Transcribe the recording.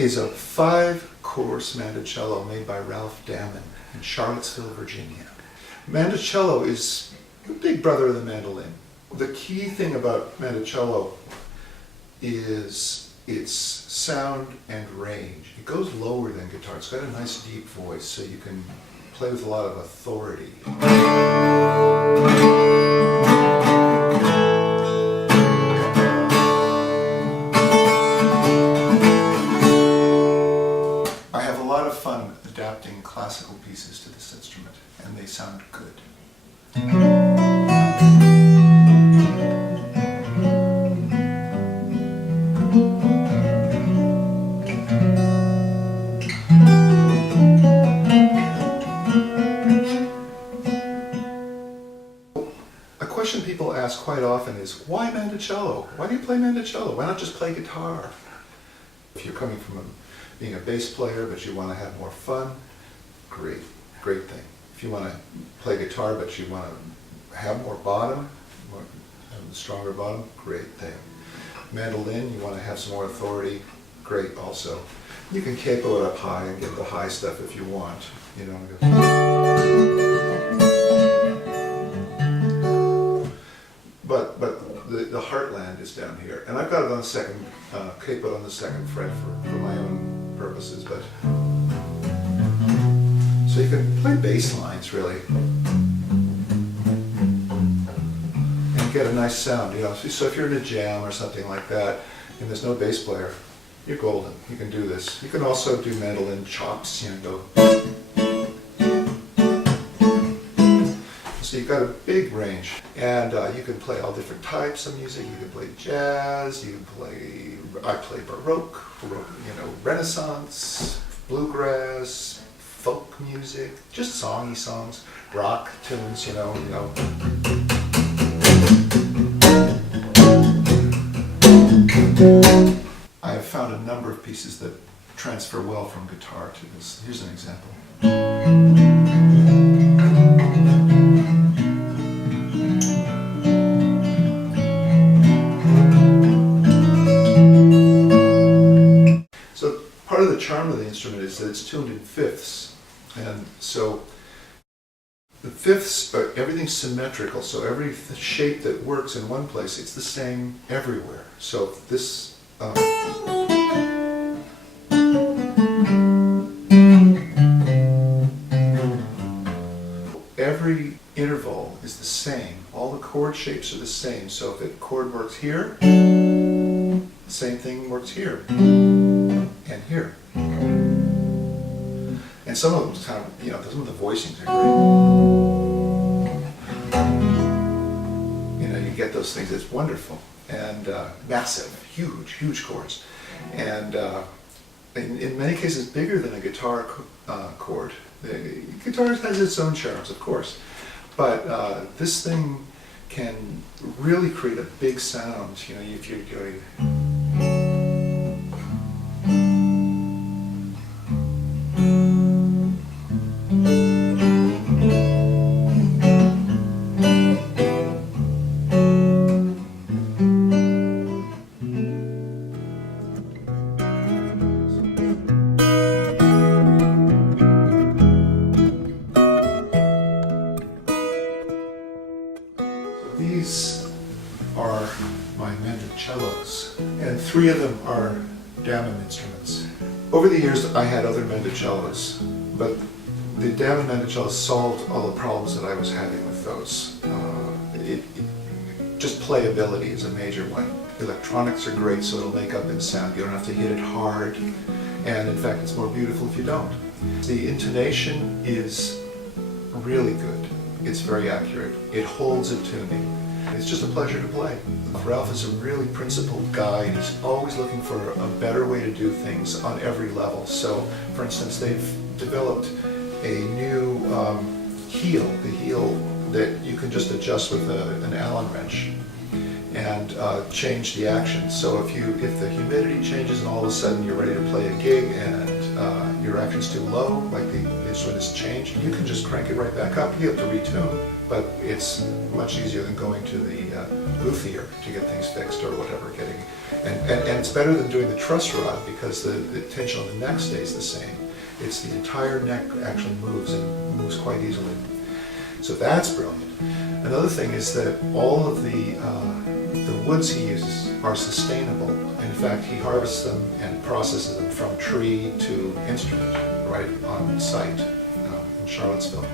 is a 5-course Mandocello made by Ralph Dammann in Charlottesville, Virginia. Mandocello is the big brother of the mandolin. The key thing about Mandocello is its sound and range. It goes lower than guitar. It's got a nice deep voice, so you can play with a lot of authority. I have a lot of fun adapting classical pieces to this instrument, and they sound good. A question people ask quite often is, why Mandocello? Why do you play Mandocello? Why not just play guitar? If you're coming from being a bass player but you want to have more fun, great thing. If you want to play guitar but you want to have more bottom, have a stronger bottom, great thing. Mandolin, you want to have some more authority, great also. You can capo it up high and get the high stuff if you want, you know. But the heartland is down here, and I've got it on the second, capoed on the second fret for my own purposes. But so you can play bass lines really, and get a nice sound. You know, so if you're in a jam or something like that, and there's no bass player, you're golden. You can do this. You can also do mandolin chops. You know, go. So you've got a big range, and you can play all different types of music. You can play jazz, you can play, I play Baroque, you know, Renaissance, bluegrass, folk music, just songy songs, rock tunes, you know. I have found a number of pieces that transfer well from guitar to this. Here's an example. Part of the charm of the instrument is that it's tuned in fifths, and so the fifths, everything's symmetrical, so every shape that works in one place, it's the same everywhere. So this every interval is the same. All the chord shapes are the same. So if the chord works here, the same thing works here. And here. And some of them kind of, you know, some of the voicings are great. You know, you get those things, it's wonderful. And massive, huge chords. And in many cases bigger than a guitar chord. The guitar has its own charms, of course. But this thing can really create a big sound, you know, if you're going. These are my Mandocellos, and 3 of them are Dammann instruments. Over the years I had other Mandocellos, but the Dammann Mandocellos solved all the problems that I was having with those. Just playability is a major one. Electronics are great, so it'll make up in sound. You don't have to hit it hard, and in fact it's more beautiful if you don't. The intonation is really good. It's very accurate. It holds a tuning. It's just a pleasure to play. Ralph is a really principled guy, and he's always looking for a better way to do things on every level. So, for instance, they've developed a new heel, the heel that you can just adjust with an Allen wrench and change the action. So if the humidity changes and all of a sudden you're ready to play a gig and your action's too low, like the instrument is changed, you can just crank it right back up. You have to retune, but it's much easier than going to the luthier to get things fixed or whatever. And it's better than doing the truss rod because the tension on the neck stays the same. It's the entire neck actually moves and moves quite easily. So that's brilliant. Another thing is that all of the woods he uses are sustainable. In fact, he harvests them and processes them from tree to instrument right on site in Charlottesville.